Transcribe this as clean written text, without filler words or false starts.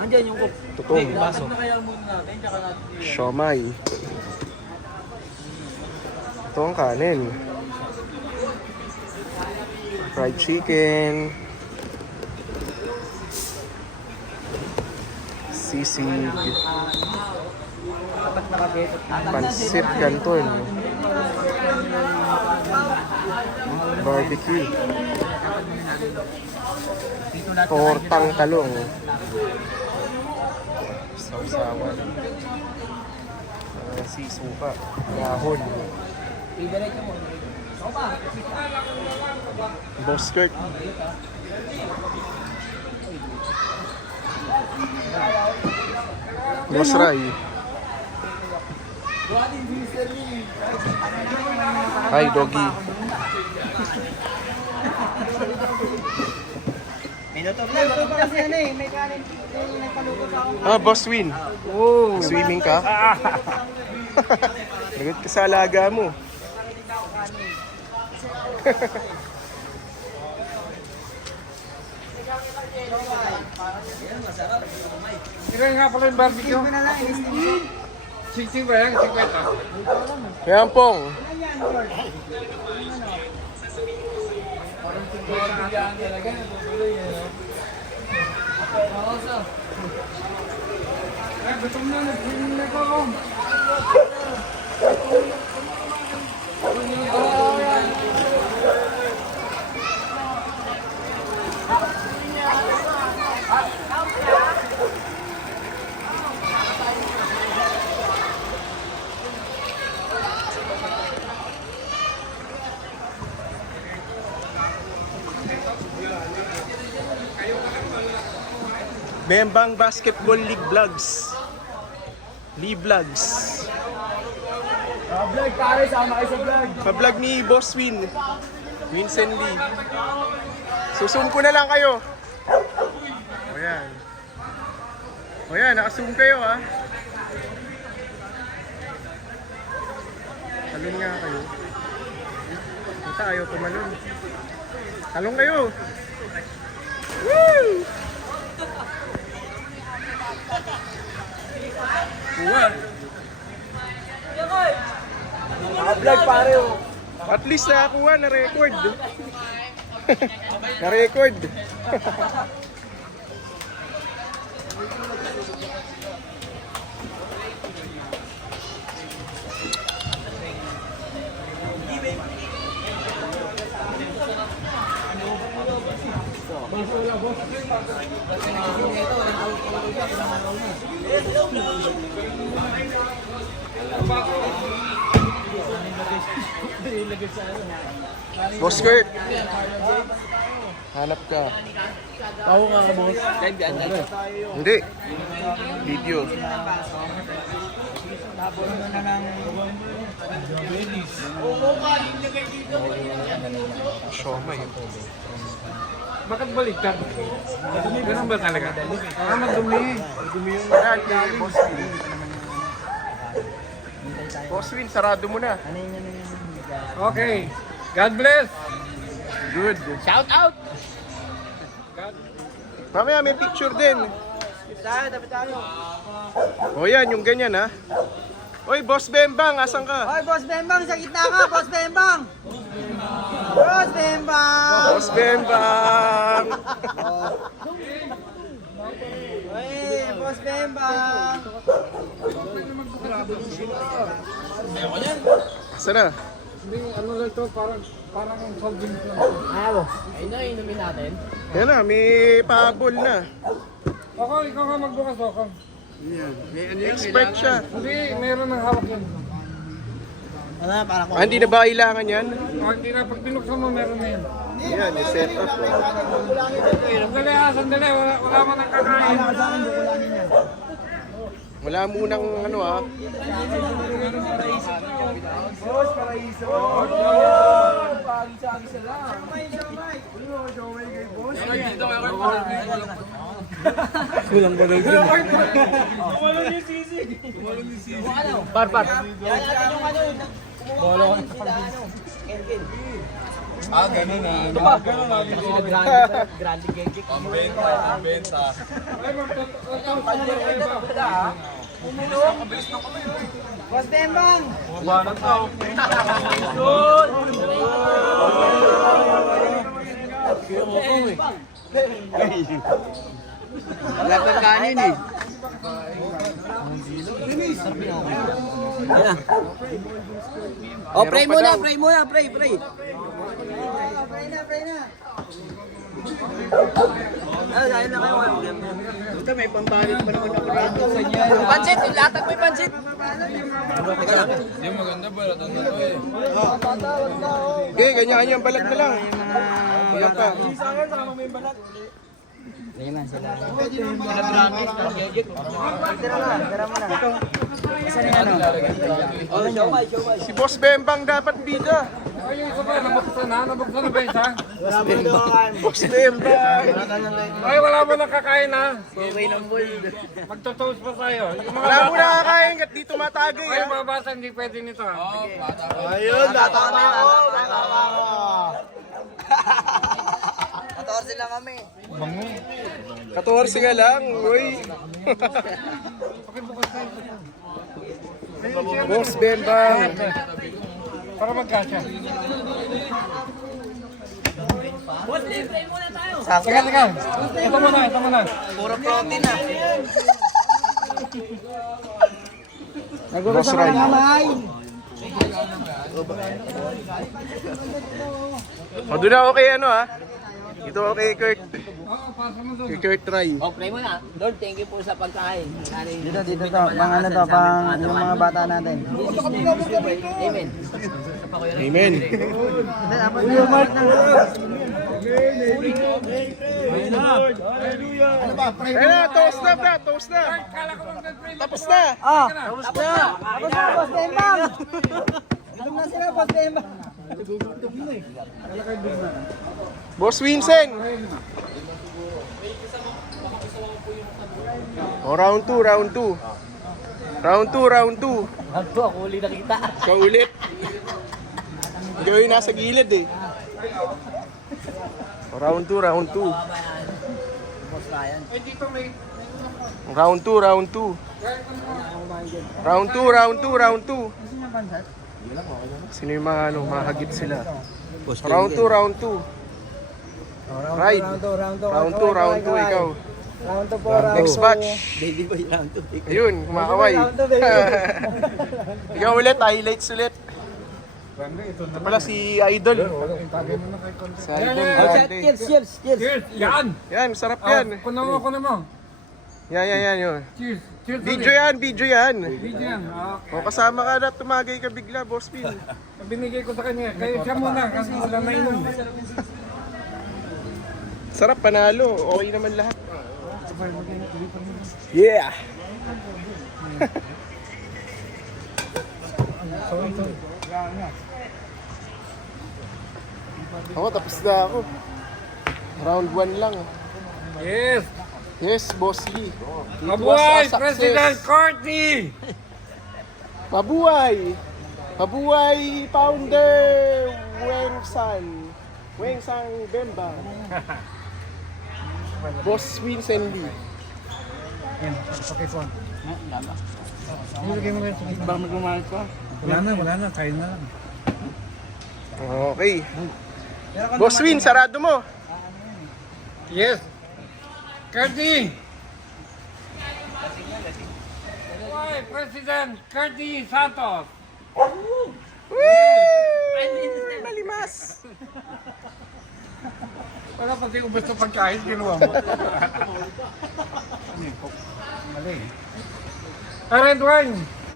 Andiyan yung cook. Tutong. Baso. Siomay. Ito ang kanin. Fried chicken. Sisig. Pansit canton. Barbecue. Tortang talong. Sausawan. Sisuka. Dahon. Boss skirt. Boss Ray. Hi, doggy. Ah, Boss Win. Oh, swimming ka? Lagot ka sa alaga mo. Ilan nga pala yung barbecue? 60 ba yan? 50? Kaya pong. Ay, gutom na. Nag-swimming na ko. Bembang Basketball League Vlogs. Lee Vlogs. Vlog pare, sama kayo sa vlog. Pa-vlog ni Boss Win. Vincent Lee. Susum ko na lang kayo. O yan. O yan, nakasum kayo ha. Talon nga kayo. Punta kayo, tumalon. Talon kayo. Woo! Buwan. Naka-vlog pare oh. At least nakakuha na record. Na record. Boss Kurt. Hanap ka. Tao nga boss. Hindi. Video. Siomay. Bakit baliktad? Ganun ba talaga? Madumi. Yan kay Boss Win. Boss Win, sarado mo na. Okay. God bless. Good. Shout out! Mamaya may picture din. Tayo. O yan, yung ganyan ha. Oy, Boss Bembang, asan ka? Hoy, Boss Bembang, sa gitna ka, Boss Bembang! Boss Bembang! Boss Bembang! Hoy, Boss Bembang! Asan na? Hindi, ano lang to, parang soft drink lang. Ayun na, inumin natin. Yan na, may pahabol na. Ako, ikaw ka magbukas ako. Expert siya. Hindi, meron ng hawak yan. Ah, hindi na ba kailangan yan? Hindi na, pag binuksan mo, meron na yan. Yan, yung setup. Sandali sandali, wala mo nang kakain. Wala munang ano ha. Boss, paraiso. Pagi-sagisa lang. Kulang ba daw yun? Kumalong yung sisig. Par. Yan natin yung ano. Bolo ko sa pag-bis. Ah, ganun ah. Ganun ah. Grande gengek. Pambenta. Boss Bembang! Bumabanat ka. Wala pa kanin eh. Oh, pray muna, pray muna, pray. Pray na. Dahil na kayo. Ito, may pambalit pa naman ako rito sa inyo. Pansit, latag mo yung pansit. Hindi maganda ba? Tanda ko eh. Okay, ganyan-ganyan yung balat na lang. Iyak ka. Ganyan man sila. Tira mo na. Isa na yan. Si Boss Bembang dapat bida. Ay, yung isa ba? Nabuksan na ba isa? Boss Bembang. Ay, wala mo nakakain ha. Okay ng bold. Magtotoast pa tayo. Yung mga Wala mo nakakain kat di tumatagay Ay, ha. mga bata, hindi pwede nito ha. Ayun, natama ako. 14 lang kami. 14 ka lang, uy. Boss Bembang. Para magkasya. Teka. Ito muna. Puro protein na. Boss Ray. O, doon na okay ano ha. Ito okay Kurt. Oo, pasa mo doon. Kay Kurt Ray. Oh, pray mo na. Lord, thank you po sa pagkain. Dito to, pang ano to, pang yung mga bata natin. Amen. Amen. Ayun na, toast na. Kala ko mag-pray. Tapos na. Tapos na, Boss Bembang! Gutom na sila, Boss Bembang! Boss Vincent. O, round 2. Round 2. Ako uli nakita. Siya ulit. Ikaw yung nasa gilid eh. O, round 2. Round 2. Sino yung mga mahagit sila? Round 2. Right. Round 2, ikaw. Round 2 po, Next batch. Baby boy round 2. Ayun, kumakaway. Ikaw ulit, highlights ulit. Ito pala si Idol. Si Idol. Grande. Cheers. Cheers! Yan! Yan, sarap yan. Kuno mo. Yan, yun. Cheers! Cheers! Video yan. Video yan. O, kasama ka na, tumagay ka bigla, Boss Phil. Binigay ko sa kanya. Kaya siya muna kasi wala na inom. Sarap, panalo. Okay naman lahat. Yeah! Ako, tapos na ako. Round 1 lang. Yes! Yes, Boss Lee. It was a Mabuhay! success. President Courtney! Mabuhay, Founder Weng Sang Bembang. Boss Vincent Lee. Wala na. Kain na lang. Okay. Boss Win, sarado mo. Yes! Courtney! Mabuhay! President Courtney Santos! Malimas. Wala pati ubos na pagkain, ginawa mo. Mali. Red wine!